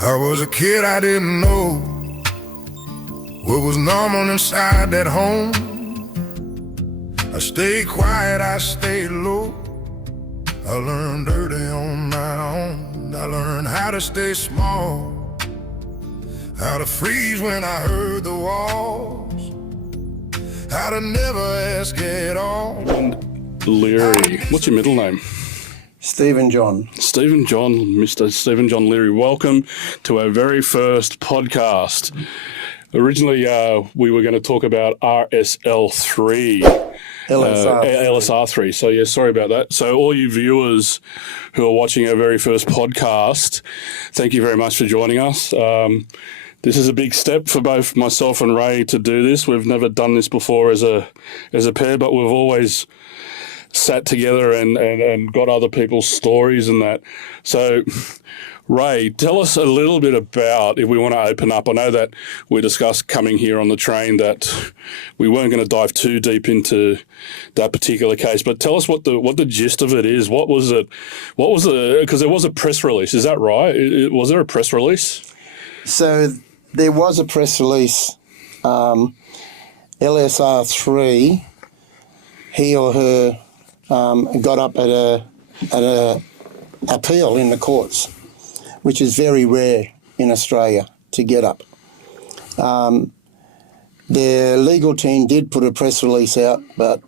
I was a kid, I didn't know what was normal inside that home. I stayed quiet, I stayed low. I learned dirty on my own. I learned how to stay small, how to freeze when I heard the walls, how to never ask at all. Leary, what's your middle name? Stephen John. Stephen John, Mr. Stephen John Leary. Welcome to our very first podcast. Originally, we were going to talk about Lsr3. Lsr3. So, yeah, sorry about that. So, all you viewers who are watching our very first podcast, thank you very much for joining us. This is a big step for both myself and Ray to do this. We've never done this before as a pair, but we've always sat together and got other people's stories and that. So, Ray, tell us a little bit about, if we want to open up, I know that we discussed coming here on the train that we weren't going to dive too deep into that particular case, but tell us what the gist of it is. What was it? Because there was a press release, is that right? Was there a press release? So there was a press release. Lsr3, he or her got up at a appeal in the courts, which is very rare in Australia to get up. Their legal team did put a press release out, but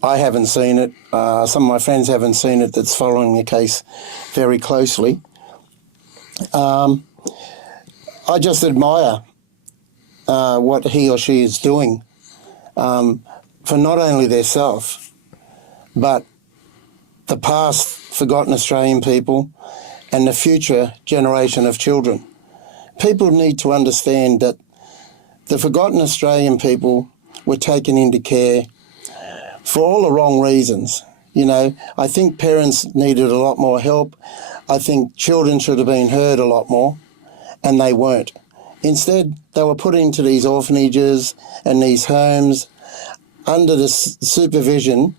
I haven't seen it. Some of my friends haven't seen it that's following the case very closely. I just admire what he or she is doing for not only their self, but the past forgotten Australian people and the future generation of children. People need to understand that the forgotten Australian people were taken into care for all the wrong reasons. You know, I think parents needed a lot more help. I think children should have been heard a lot more, and they weren't. Instead, they were put into these orphanages and these homes under the supervision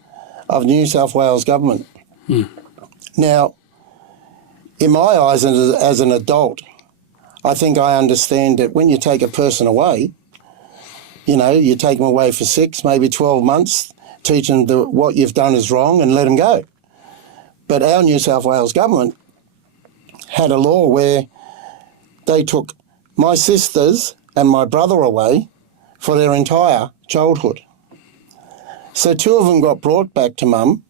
of New South Wales government. Now, in my eyes, as an adult, I think I understand that when you take a person away, you know, you take them away for 6, maybe 12 months, teach them what you've done is wrong and let them go. But our New South Wales government had a law where they took my sisters and my brother away for their entire childhood. So 2 of them got brought back to mum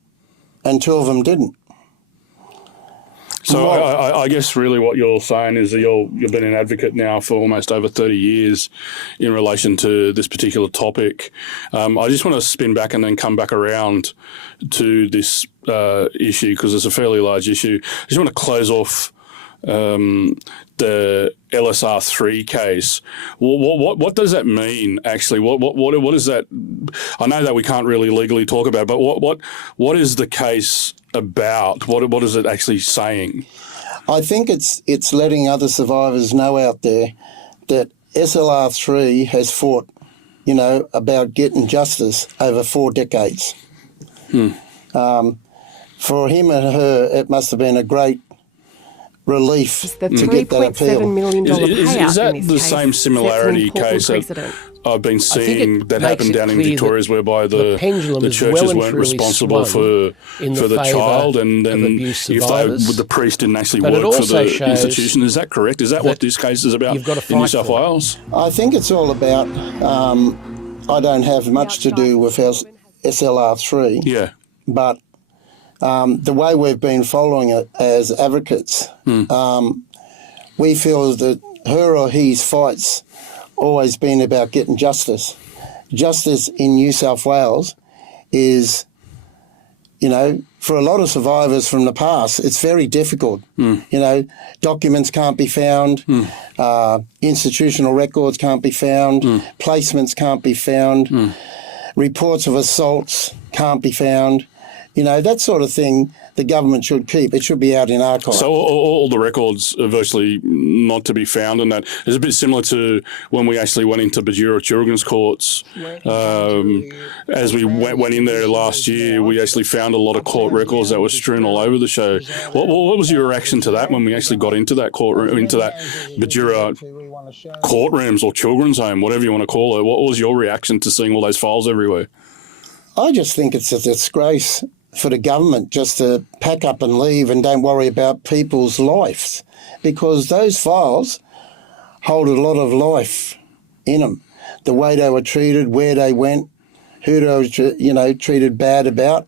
and 2 of them didn't. So I guess really what you're saying is that you've been an advocate now for almost over 30 years in relation to this particular topic. I just want to spin back and then come back around to this issue because it's a fairly large issue. I just want to close off the Lsr3 case. What does that mean actually? What is that? I know that we can't really legally talk about, but what is the case about? What is it actually saying? I think it's letting other survivors know out there that Lsr3 has fought, you know, about getting justice over 4 decades. For him and her, it must have been a great relief to get that appeal. $3.7 million payout is that in this the case. same similarity case that I've been seeing that happened down in Victoria, whereby the churches weren't responsible for the child, and then if the priest didn't actually work for the institution? Is that correct? Is that what this case is about in New South Wales? I think it's all about. I don't have much to do with Lsr3. Yeah, but the way we've been following it as advocates, we feel that her or his fight's always been about getting justice. Justice in New South Wales is, you know, for a lot of survivors from the past, it's very difficult. You know, documents can't be found, institutional records can't be found, placements can't be found, reports of assaults can't be found. You know, that sort of thing the government should keep. It should be out in archives. So all the records are virtually not to be found in that. It's a bit similar to when we actually went into Bajura Children's Courts. As we went in there last year, we actually found a lot of court records that were strewn all over the show. What was your reaction to that when we actually got into that courtroom, into that Bajura courtrooms or children's home, whatever you want to call it? What was your reaction to seeing all those files everywhere? I just think it's a disgrace for the government just to pack up and leave and don't worry about people's lives, because those files hold a lot of life in them. The way they were treated, where they went, who they were, treated bad about.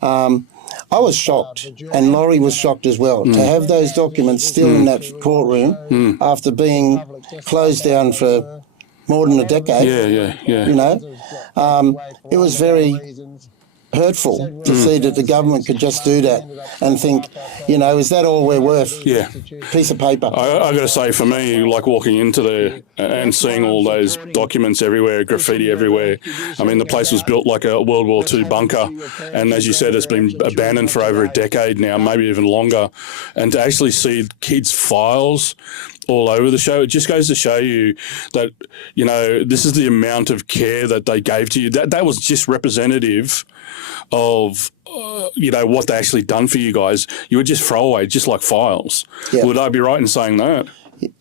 I was shocked, and Laurie was shocked as well, to have those documents still in that courtroom after being closed down for more than a decade. Yeah. You know, it was very hurtful to see that the government could just do that and think, is that all we're worth? Yeah. Piece of paper. I got to say, for me, like walking into there and seeing all those documents everywhere, graffiti everywhere, I mean, the place was built like a World War II bunker. And as you said, it's been abandoned for over a decade now, maybe even longer. And to actually see kids' files all over the show, it just goes to show you that, this is the amount of care that they gave to you. That was just representative of, what they actually done for you guys. You would just throw away, just like files. Yeah. Would I be right in saying that?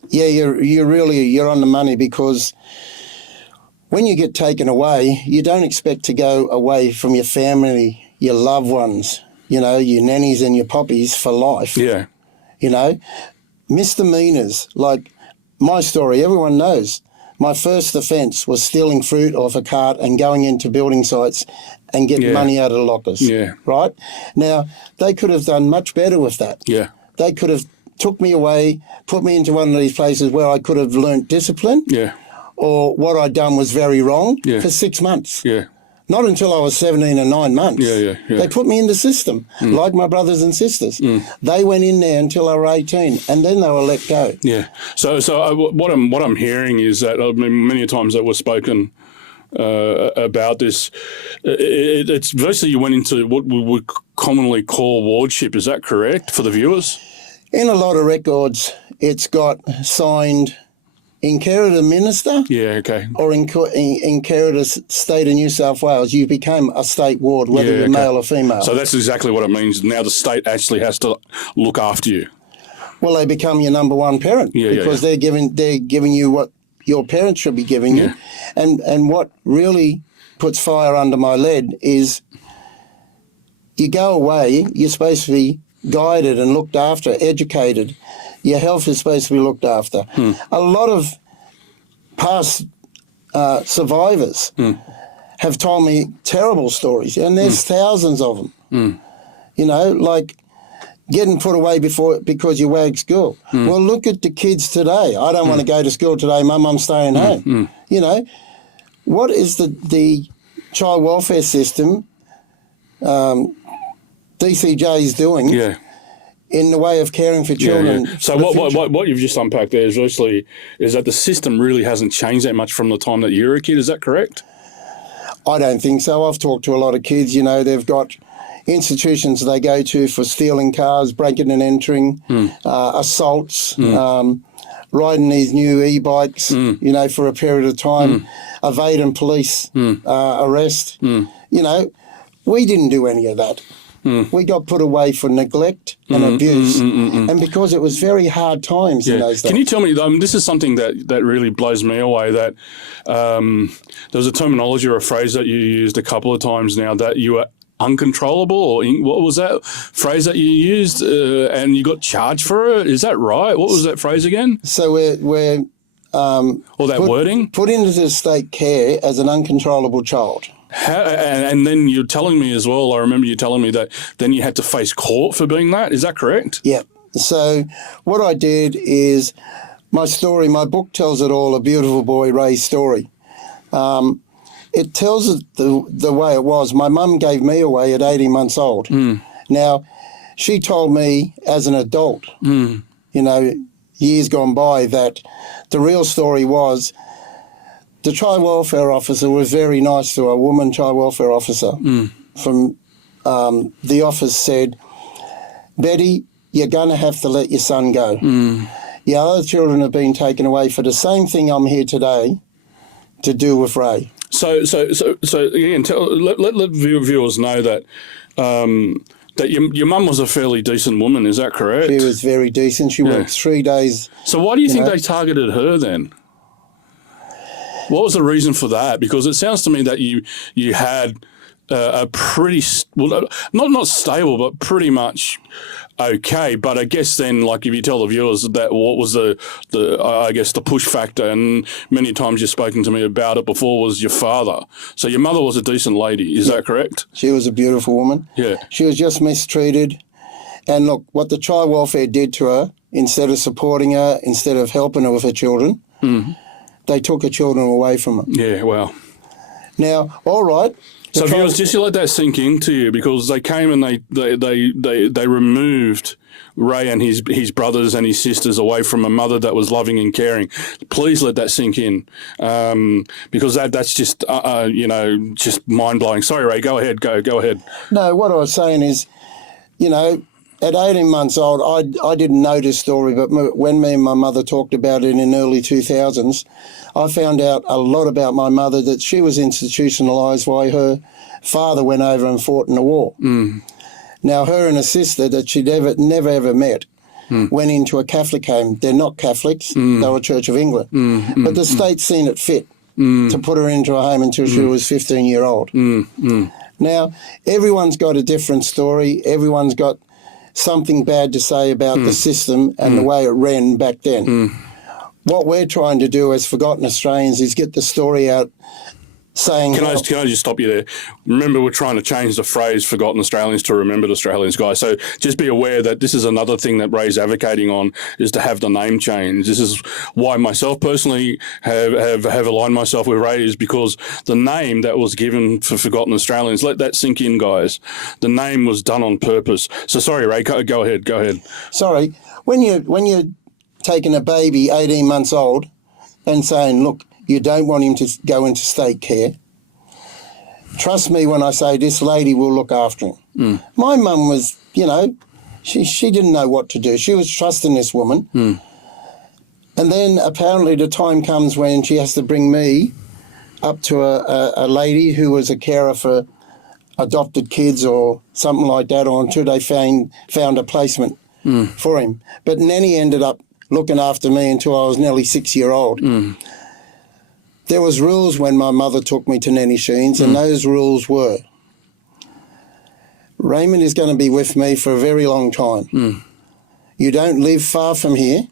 Yeah, you're on the money, because when you get taken away, you don't expect to go away from your family, your loved ones, your nannies and your poppies for life. Yeah. Misdemeanors, like my story, everyone knows. My first offence was stealing fruit off a cart and going into building sites and getting money out of the lockers. Yeah. Right? Now, they could have done much better with that. Yeah. They could have took me away, put me into one of these places where I could have learnt discipline. Yeah. Or what I'd done was very wrong for 6 months. Yeah. Not until I was 17 and 9 months. Yeah. They put me in the system, like my brothers and sisters. They went in there until I was 18, and then they were let go. Yeah. So what I'm hearing is that, I mean, many times that was spoken about this, it's virtually you went into what we would commonly call wardship. Is that correct for the viewers? In a lot of records, it's got signed in care of the minister, or in care of the state of New South Wales. You became a state ward, whether you're male or female. So that's exactly what it means. Now the state actually has to look after you. Well, they become your number one parent, because they're giving you what your parents should be giving you. And what really puts fire under my lead is you go away, you're supposed to be guided and looked after, educated. Your health is supposed to be looked after. A lot of past survivors have told me terrible stories, and there's thousands of them. Like getting put away because you wagged school. Well, look at the kids today. I don't want to go to school today, Mum, I'm staying home. What is the child welfare system, DCJ's doing in the way of caring for children? So what you've just unpacked there is that the system really hasn't changed that much from the time that you were a kid. Is that correct? I don't think so. I've talked to a lot of kids. They've got institutions they go to for stealing cars, breaking and entering, assaults, riding these new e-bikes, for a period of time, evading police arrest. We didn't do any of that. We got put away for neglect and abuse, and because it was very hard times in those days. Can you tell me, this is something that really blows me away, that there's a terminology or a phrase that you used a couple of times now, that you were uncontrollable, or what was that phrase that you used, and you got charged for it? Is that right? What was that phrase again? So we're wording? Put into the state care as an uncontrollable child. And then you're telling me as well, I remember you telling me that then you had to face court for being that. Is that correct? Yeah. So what I did is, my book tells it all, A Beautiful Boy Ray's story. It tells it the way it was. My mum gave me away at 18 months old. Now, she told me as an adult, years gone by, that the real story was the child welfare officer was very nice to a woman child welfare officer from the office said, Betty, you're going to have to let your son go. Your other children have been taken away for the same thing I'm here today to do with Ray. So again, let viewers know that that your mum was a fairly decent woman. Is that correct? She was very decent. She worked 3 days. So why do you think they targeted her then? What was the reason for that? Because it sounds to me that you had a pretty not stable, but pretty much okay. But I guess then, like, if you tell the viewers that what was the I guess the push factor, and many times you've spoken to me about it before, was your father. So your mother was a decent lady. Is that correct? She was a beautiful woman. Yeah. She was just mistreated. And look, what the child welfare did to her, instead of supporting her, instead of helping her with her children, they took her children away from her. Yeah, well. Now, all right. So viewers, just to let that sink into you, because they came and they removed Ray and his brothers and his sisters away from a mother that was loving and caring. Please let that sink in, because that's just just mind blowing. Sorry, Ray, go ahead. Go ahead. No, what I was saying is, at 18 months old, I didn't know this story, but when me and my mother talked about it in early 2000s, I found out a lot about my mother, that she was institutionalised while her father went over and fought in the war. Now, her and her sister that she'd never ever met went into a Catholic home. They're not Catholics, they were Church of England. But the state seen it fit to put her into a home until she was 15-year-old. Now, everyone's got a different story. Everyone's got something bad to say about the system and the way it ran back then. What we're trying to do as Forgotten Australians is get the story out, saying... Can I just stop you there? Remember, we're trying to change the phrase Forgotten Australians to Remembered Australians, guys. So just be aware that this is another thing that Ray's advocating on, is to have the name change. This is why myself personally have aligned myself with Ray, is because the name that was given for Forgotten Australians, let that sink in, guys. The name was done on purpose. So sorry, Ray, go ahead. Sorry. When you're taking a baby 18 months old and saying, look, you don't want him to go into state care, trust me when I say this lady will look after him. My mum was, she didn't know what to do. She was trusting this woman. And then apparently the time comes when she has to bring me up to a lady who was a carer for adopted kids or something like that, or until they found a placement for him. But Nanny ended up looking after me until I was nearly 6-year-old. There was rules when my mother took me to Nanny Sheen's, and those rules were, Raymond is going to be with me for a very long time. You don't live far from here,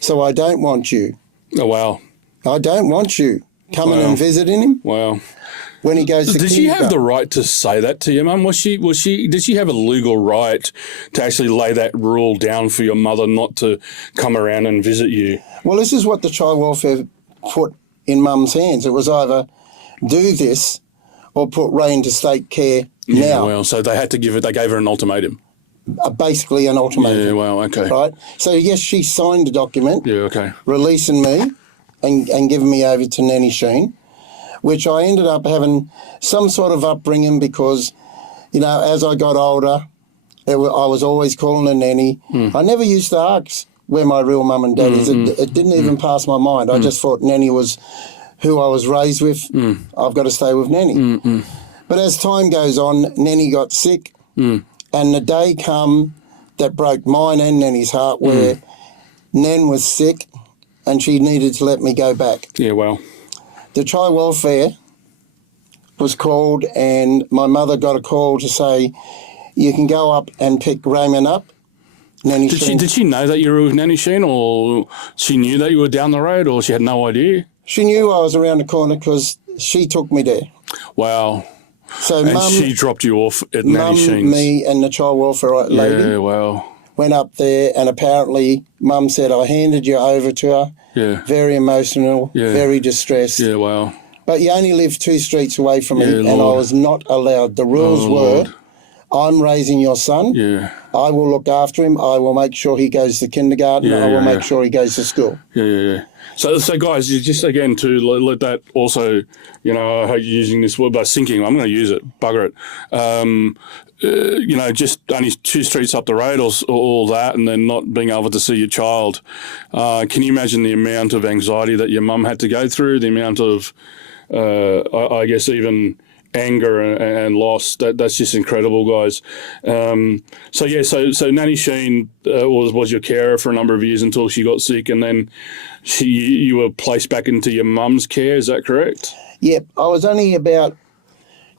so I don't want you. Oh, wow. I don't want you coming and visiting him. Wow. When he goes to Did she have the right to say that to your mum? Did she have a legal right to actually lay that rule down for your mother not to come around and visit you? Well, this is what the child welfare put in mum's hands. It was either do this or put Ray into state care now. Yeah, well, so they gave her an ultimatum. Basically an ultimatum. Yeah, well, okay. Right? So, yes, she signed the document. Yeah, okay. Releasing me and giving me over to Nanny Sheen, which I ended up having some sort of upbringing because, as I got older, I was always calling her Nanny. I never used to ask where my real mum and dad is. It didn't even pass my mind. I just thought Nanny was who I was raised with. I've got to stay with Nanny. But as time goes on, Nanny got sick, and the day come that broke mine and Nanny's heart where Nan was sick and she needed to let me go back. Yeah, well. The child welfare was called, and my mother got a call to say, you can go up and pick Raymond up. Nanny Sheen. Did she know that you were with Nanny Sheen, or she knew that you were down the road, or she had no idea? She knew I was around the corner because she took me there. Wow. So and she dropped you off at Nanny Sheen's. Me and the child welfare lady. Yeah, wow. Went up there, and apparently Mum said, I handed you over to her. Yeah. Very emotional, very distressed. Yeah, wow. But you only lived 2 streets away from me, and I was not allowed. The rules were, I'm raising your son. Yeah. I will look after him. I will make sure he goes to kindergarten. I will make sure he goes to school. Yeah. So guys, you just again to let that also, I hate using this word, but sinking. I'm going to use it. Bugger it. Just only 2 streets up the road, or all that, and then not being able to see your child. Can you imagine the amount of anxiety that your mum had to go through? The amount of, I guess, even anger and loss. That's just incredible, guys. So Nanny Sheen was your carer for a number of years until she got sick, and then you were placed back into your mum's care. Is that correct? Yep. I was only about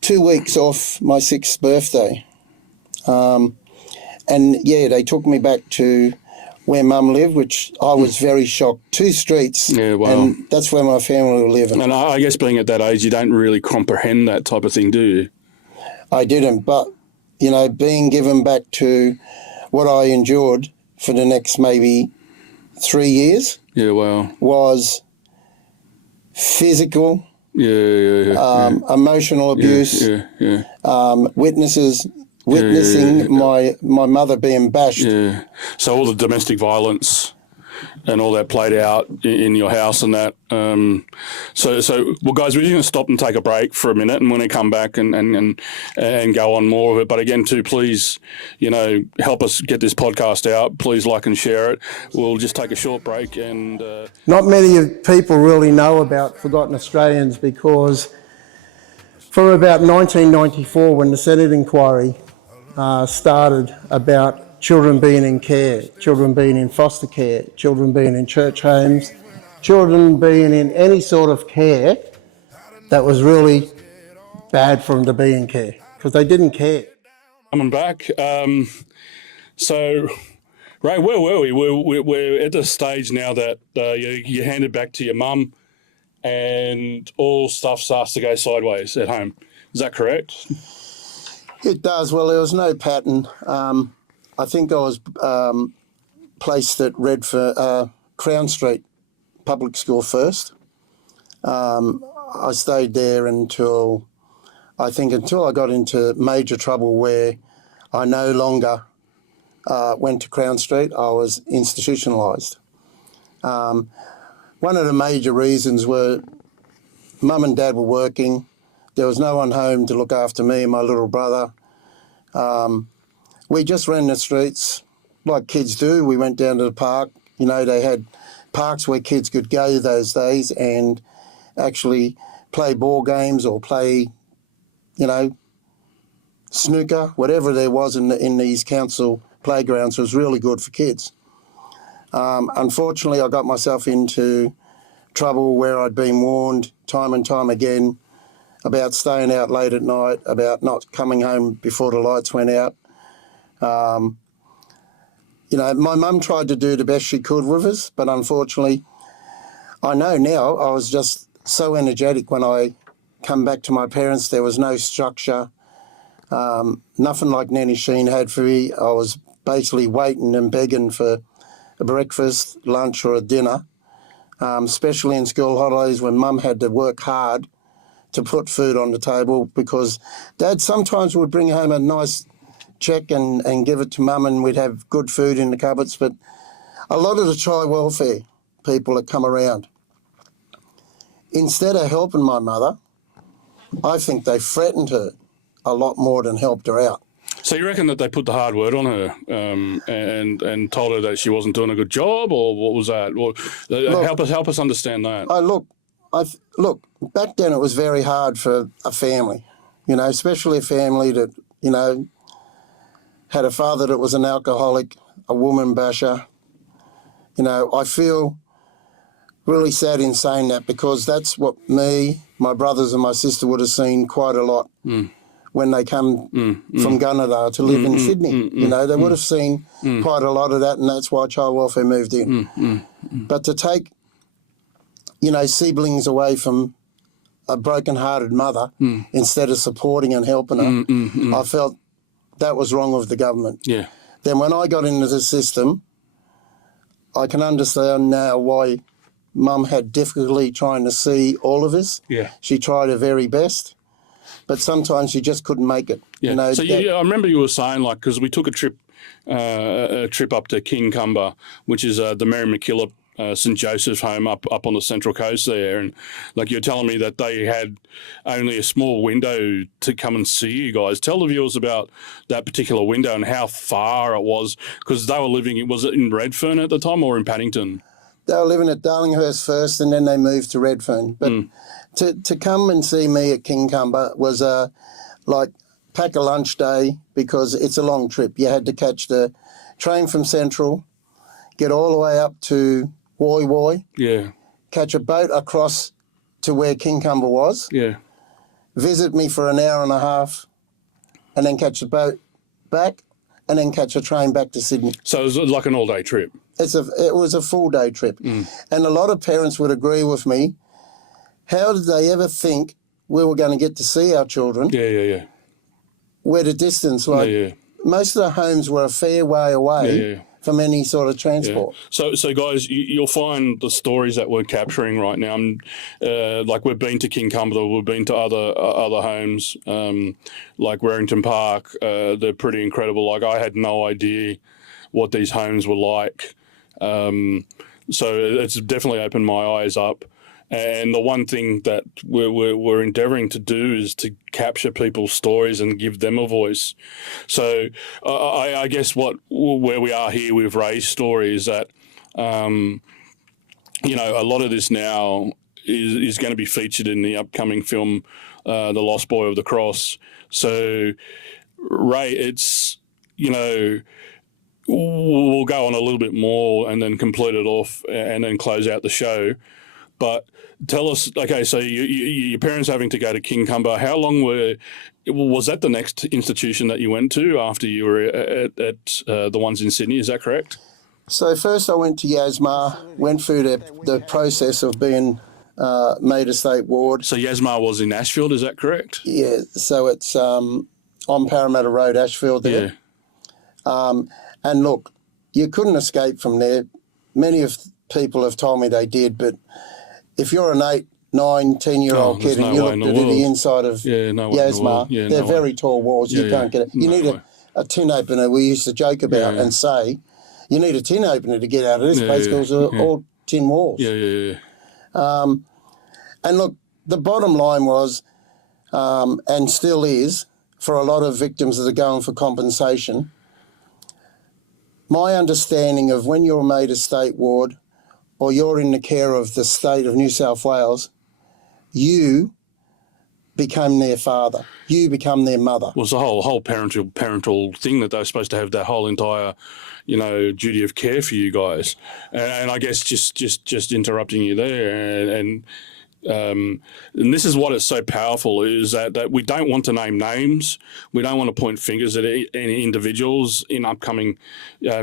2 weeks off my 6th birthday. They took me back to where Mum lived, which I was very shocked. 2 streets, and that's where my family were living. And I guess being at that age, you don't really comprehend that type of thing, do you? I didn't, but, being given back to what I endured for the next maybe 3 years was physical, emotional abuse, witnessing my mother being bashed. Yeah. So all the domestic violence and all that played out in your house and that. Well, guys, we're just going to stop and take a break for a minute, and when we come back and go on more of it. But again, too, please, help us get this podcast out. Please like and share it. We'll just take a short break and. Not many people really know about Forgotten Australians, because from about 1994, when the Senate inquiry started about children being in care, children being in foster care, children being in church homes, children being in any sort of care that was really bad for them to be in care, because they didn't care. Coming back. So, Ray, where were we? We're at the stage now that you hand it back to your mum and all stuff starts to go sideways at home. Is that correct? It does. Well, there was no pattern. I think I was placed at Crown Street Public School first. I stayed there until I got into major trouble, where I no longer went to Crown Street. I was institutionalised. One of the major reasons were Mum and Dad were working. There was no one home to look after me and my little brother. We just ran the streets like kids do. We went down to the park. They had parks where kids could go those days and actually play ball games or play, snooker, whatever there was in these council playgrounds was really good for kids. Unfortunately, I got myself into trouble where I'd been warned time and time again about staying out late at night, about not coming home before the lights went out. My mum tried to do the best she could with us, but unfortunately, I know now I was just so energetic when I come back to my parents. There was no structure, nothing like Nanny Sheen had for me. I was basically waiting and begging for a breakfast, lunch or a dinner, especially in school holidays when Mum had to work hard to put food on the table, because Dad sometimes would bring home a nice check and give it to Mum, and we'd have good food in the cupboards. But a lot of the child welfare people that come around, instead of helping my mother, I think they threatened her a lot more than helped her out. So you reckon that they put the hard word on her and told her that she wasn't doing a good job, or what was that? Help us understand that. Look, back then it was very hard for a family, especially a family that, had a father that was an alcoholic, a woman basher. I feel really sad in saying that, because that's what me, my brothers and my sister would have seen quite a lot when they come from Gunnedah to live in Sydney. They would have seen quite a lot of that, and that's why child welfare moved in. But to take, siblings away from a broken-hearted mother instead of supporting and helping her, I felt that was wrong of the government. Yeah. Then when I got into the system, I can understand now why Mum had difficulty trying to see all of us. Yeah. She tried her very best. but sometimes you just couldn't make it. Yeah. You know, So I remember you were saying, like, because we took a trip up to Kincumber, which is the Mary MacKillop St Joseph's home up on the Central Coast there, and like you're telling me that they had only a small window to come and see you guys. Tell the viewers about that particular window and how far it was, because they were living. Was it in Redfern at the time or in Paddington? They were living at Darlinghurst first, and then they moved to Redfern. But to come and see me at Kincumber was like pack a lunch day, because it's a long trip. You had to catch the train from Central, get all the way up to Woy Woy, catch a boat across to where Kincumber was, visit me for an hour and a half, and then catch a boat back, and then catch a train back to Sydney. So it was like an all-day trip. It was a full-day trip. And a lot of parents would agree with me. How did they ever think we were going to get to see our children? Where the distance, most of the homes were a fair way away from any sort of transport. So guys, you'll find the stories that we're capturing right now. Like we've been to Kincumber, we've been to other homes, like Warrington Park. They're pretty incredible. Like I had no idea what these homes were like. So it's definitely opened my eyes up. And the one thing that we're endeavouring to do is to capture people's stories and give them a voice. So I guess where we are here with Ray's story is that, a lot of this now is going to be featured in the upcoming film, The Lost Boy of the Cross. So, Ray, it's, we'll go on a little bit more and then complete it off and then close out the show. But tell us, okay, so your parents having to go to Kincumber, how long was that the next institution that you went to after you were at the ones in Sydney, is that correct? So first I went to Yasmar, went through the process of being made a state ward. So Yasmar was in Ashfield, is that correct? Yeah, so it's on Parramatta Road, Ashfield there. And look, you couldn't escape from there. Many of people have told me they did, but if you're an 8, 9, 10-year-old kid and you looked at the inside of Yasmar, they're very tall walls. You can't get it. You need a tin opener. We used to joke about and say, you need a tin opener to get out of this place because it's all tin walls. And look, the bottom line was, and still is, for a lot of victims that are going for compensation, my understanding of when you're made a state ward or you're in the care of the state of New South Wales, you become their father. You become their mother. Well, it's the whole parental thing that they're supposed to have that whole entire, duty of care for you guys. And I guess just interrupting you there and this is what is so powerful is that we don't want to name names. We don't want to point fingers at any individuals in upcoming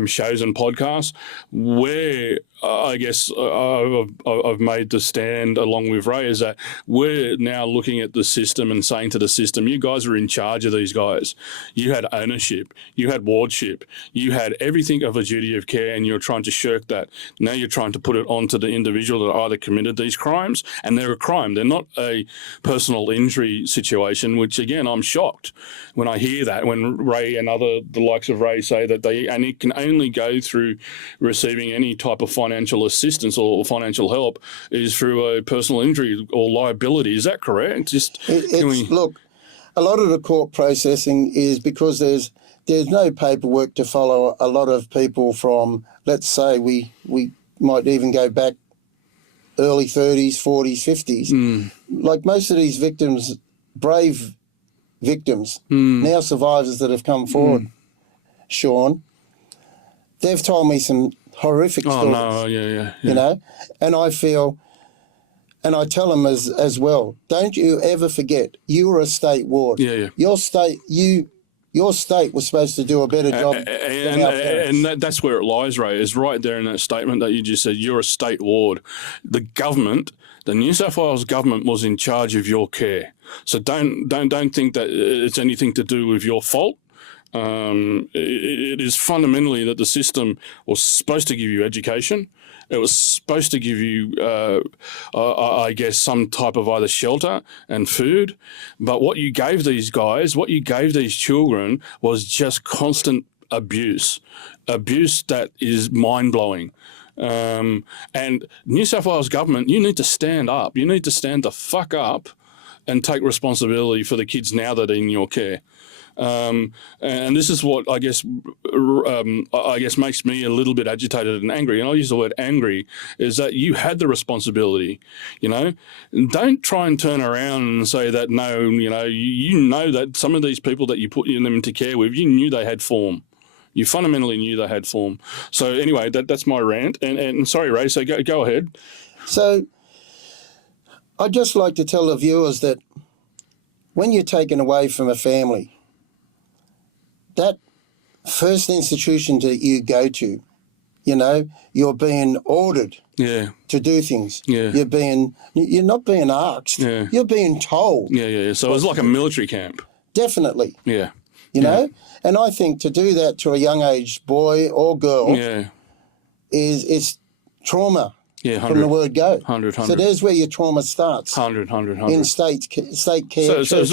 shows and podcasts. Where I guess I've made the stand along with Ray is that we're now looking at the system and saying to the system, you guys are in charge of these guys. You had ownership, you had wardship, you had everything of a duty of care, and you're trying to shirk that. Now you're trying to put it onto the individual that either committed these crimes, and they're a crime. They're not a personal injury situation, which again, I'm shocked when I hear that, when Ray and the likes of Ray say that they can only go through receiving any type of financial assistance or financial help is through a personal injury or liability. Is that correct? Look, a lot of the court processing is because there's no paperwork to follow. A lot of people from, let's say, we might even go back early 30s, 40s, 50s. Like most of these victims, brave victims, now survivors that have come forward, Sean, they've told me some horrific stories. And I feel, and I tell them as well, don't you ever forget, you were a state ward. Your state was supposed to do a better job than our parents. And that's where it lies, Ray, is right there in that statement that you just said, you're a state ward. The government, the New South Wales government was in charge of your care. So don't think that it's anything to do with your fault. It is fundamentally that the system was supposed to give you education. It was supposed to give you, I guess, some type of either shelter and food. But what you gave these guys, what you gave these children was just constant abuse that is mind-blowing. And New South Wales government, you need to stand up. You need to stand the fuck up and take responsibility for the kids now that are in your care. And this is what I guess makes me a little bit agitated and angry. And I'll use the word angry, is that you had the responsibility, you know. Don't try and turn around and say that, no, you know that some of these people that you put them into care with, you knew they had form. You fundamentally knew they had form. So anyway, that's my rant. And sorry, Ray, so go ahead. So I'd just like to tell the viewers that when you're taken away from a family, that first institution that you go to, you know, you're being ordered to do things. Yeah. You're not being asked. Yeah. You're being told. Yeah. So it was like a military camp. Definitely. Yeah. You know? And I think to do that to a young age boy or girl is trauma. Yeah, 100, from the word go. 100. So there's where your trauma starts. 100. In state care. So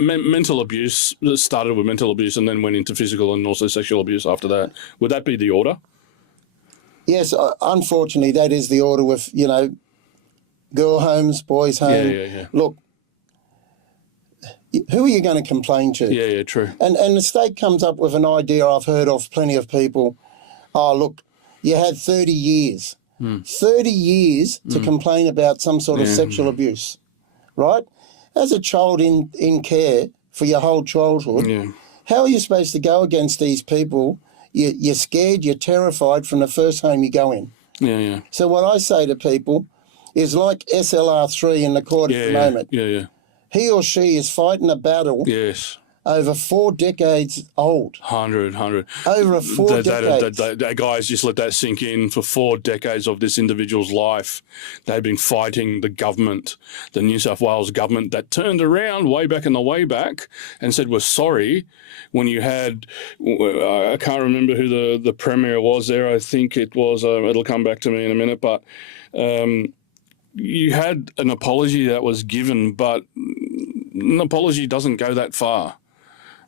mental abuse started with mental abuse and then went into physical and also sexual abuse after that. Would that be the order? Yes, unfortunately, that is the order with, you know, girl homes, boys home. Yeah. Look, who are you going to complain to? Yeah, true. And the state comes up with an idea I've heard of plenty of people. Oh, look, you had 30 years. 30 years to complain about some sort of sexual abuse, right? As a child in care for your whole childhood, how are you supposed to go against these people? You're scared, you're terrified from the first home you go in. Yeah. So what I say to people is like Lsr3 in the court at the moment. Yeah. He or she is fighting a battle over 4 decades old. 100. Over 4 decades. Guys, just let that sink in. For 4 decades of this individual's life, they've been fighting the government, the New South Wales government, that turned around way back in the way back and said, we're sorry. When you had, I can't remember who the Premier was there. I think it was, it'll come back to me in a minute, but you had an apology that was given, but an apology doesn't go that far.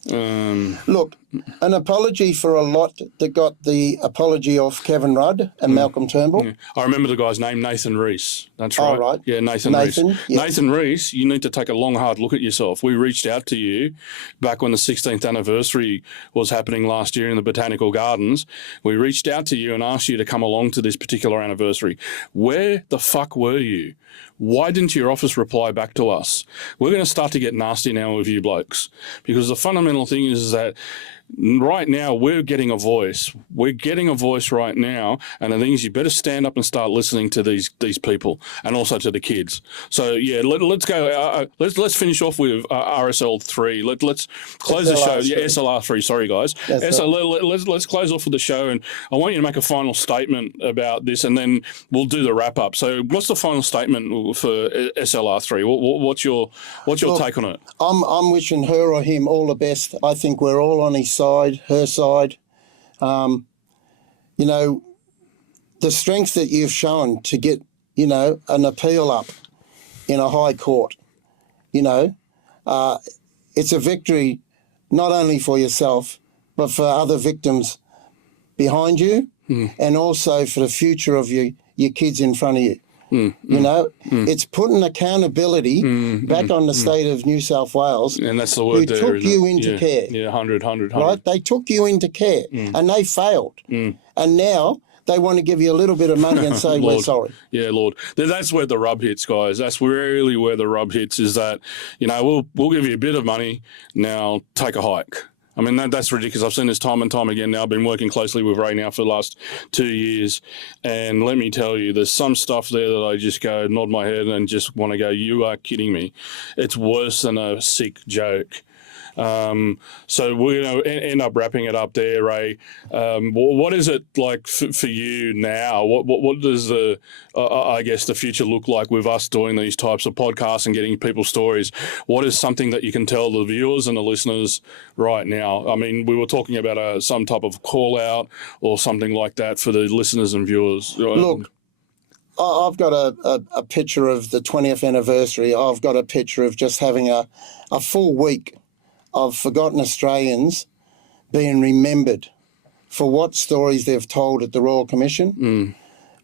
Look, an apology for a lot that got the apology of Kevin Rudd and Malcolm Turnbull. Yeah. I remember the guy's name, Nathan Rees. That's right. Oh, right. Yeah, Nathan Rees. Yes. Nathan Rees, you need to take a long, hard look at yourself. We reached out to you back when the 16th anniversary was happening last year in the Botanical Gardens. We reached out to you and asked you to come along to this particular anniversary. Where the fuck were you? Why didn't your office reply back to us? We're going to start to get nasty now with you blokes, because the fundamental thing is that right now we're getting a voice. We're getting a voice right now, and the thing is you better stand up and start listening to these people and also to the kids. So yeah, let's go. Let's finish off with RSL3. Let's close the show. Yeah, SLR3. Sorry guys. Let's close off with the show, and I want you to make a final statement about this, and then we'll do the wrap up. So what's the final statement for SLR3? What's your take on it? I'm wishing her or him all the best. I think we're all on his side, her side. You know, the strength that you've shown to get, you know, an appeal up in a high court, you know, it's a victory not only for yourself, but for other victims behind you and also for the future of your kids in front of you. You know, it's putting accountability back on the state of New South Wales. And that's the word who took you into care. Yeah, 100. Right? They took you into care and they failed. And now they want to give you a little bit of money and say, we're sorry. Yeah, Lord. That's where the rub hits, guys. That's really where the rub hits, is that, you know, we'll give you a bit of money, now take a hike. I mean, that's ridiculous. I've seen this time and time again now. I've been working closely with Ray now for the last 2 years. And let me tell you, there's some stuff there that I just go, nod my head and just want to go, you are kidding me. It's worse than a sick joke. So we're going to end up wrapping it up there, Ray. What is it like for you now? What does I guess the future look like with us doing these types of podcasts and getting people's stories? What is something that you can tell the viewers and the listeners right now? I mean, we were talking about some type of call out or something like that for the listeners and viewers. Look, I've got a picture of the 20th anniversary. I've got a picture of just having a full week of forgotten Australians being remembered for what stories they've told at the Royal Commission,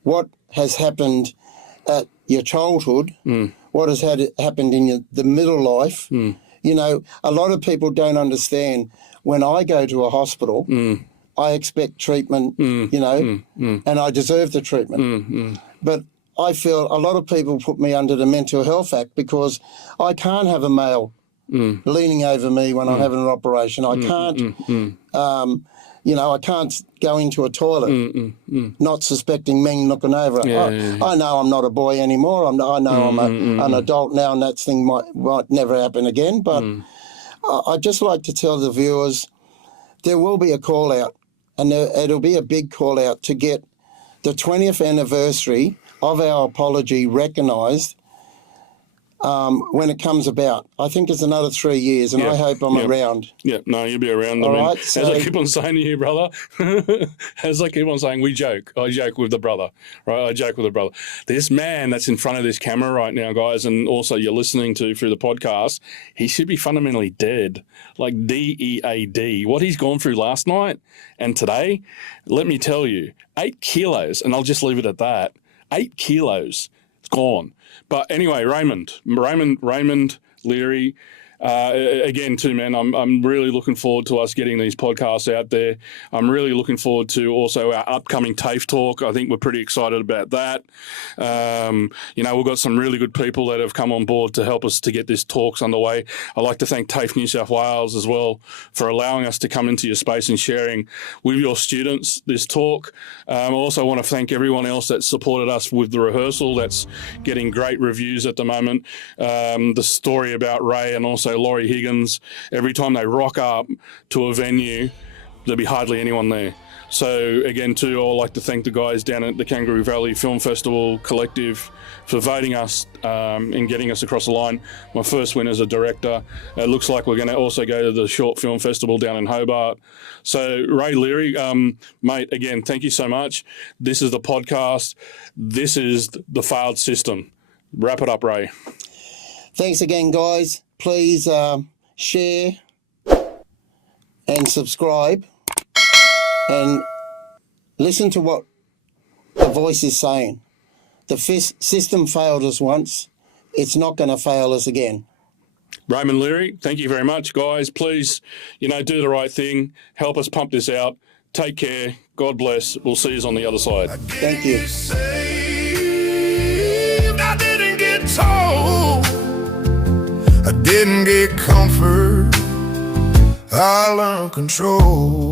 what has happened at your childhood, what has happened in the middle life. You know, a lot of people don't understand when I go to a hospital, I expect treatment, and I deserve the treatment. But I feel a lot of people put me under the Mental Health Act because I can't have a male leaning over me when I'm having an operation. I can't, I can't go into a toilet not suspecting men looking over. I know I'm not a boy anymore. I know I'm an adult now, and that thing might never happen again. But I'd just like to tell the viewers there will be a call out, and it'll be a big call out to get the 20th anniversary of our apology recognised when it comes about. I think it's another 3 years, and I hope I'm around. Yeah, no, you'll be around. All I mean, right, as I keep on saying to you, brother, as I keep on saying, we joke. I joke with the brother, right? I joke with the brother. This man that's in front of this camera right now, guys, and also you're listening to through the podcast, he should be fundamentally dead, like DEAD. What he's gone through last night and today, let me tell you, 8 kilos, and I'll just leave it at that. 8 kilos, it's gone. But anyway, Raymond Leary, again too, man, I'm really looking forward to us getting these podcasts out there. I'm really looking forward to also our upcoming TAFE talk. I think we're pretty excited about that. We've got some really good people that have come on board to help us to get this talks underway. I'd like to thank TAFE New South Wales as well for allowing us to come into your space and sharing with your students this talk. I also want to thank everyone else that supported us with the rehearsal. That's getting great reviews at the moment. The story about Ray and also Laurie Higgins, every time they rock up to a venue, there'll be hardly anyone there. So again, too, I'd like to thank the guys down at the Kangaroo Valley Film Festival Collective for voting us and getting us across the line. My first win as a director. It looks like we're going to also go to the Short Film Festival down in Hobart. So Ray Leary, mate, again, thank you so much. This is the podcast. This is the failed system. Wrap it up, Ray. Thanks again, guys. Please share and subscribe and listen to what the voice is saying. The system failed us once. It's not going to fail us again. Raymond Leary, thank you very much, guys. Please, do the right thing. Help us pump this out. Take care. God bless. We'll see you on the other side. Thank you. I didn't get told. I didn't get comfort. I learned control.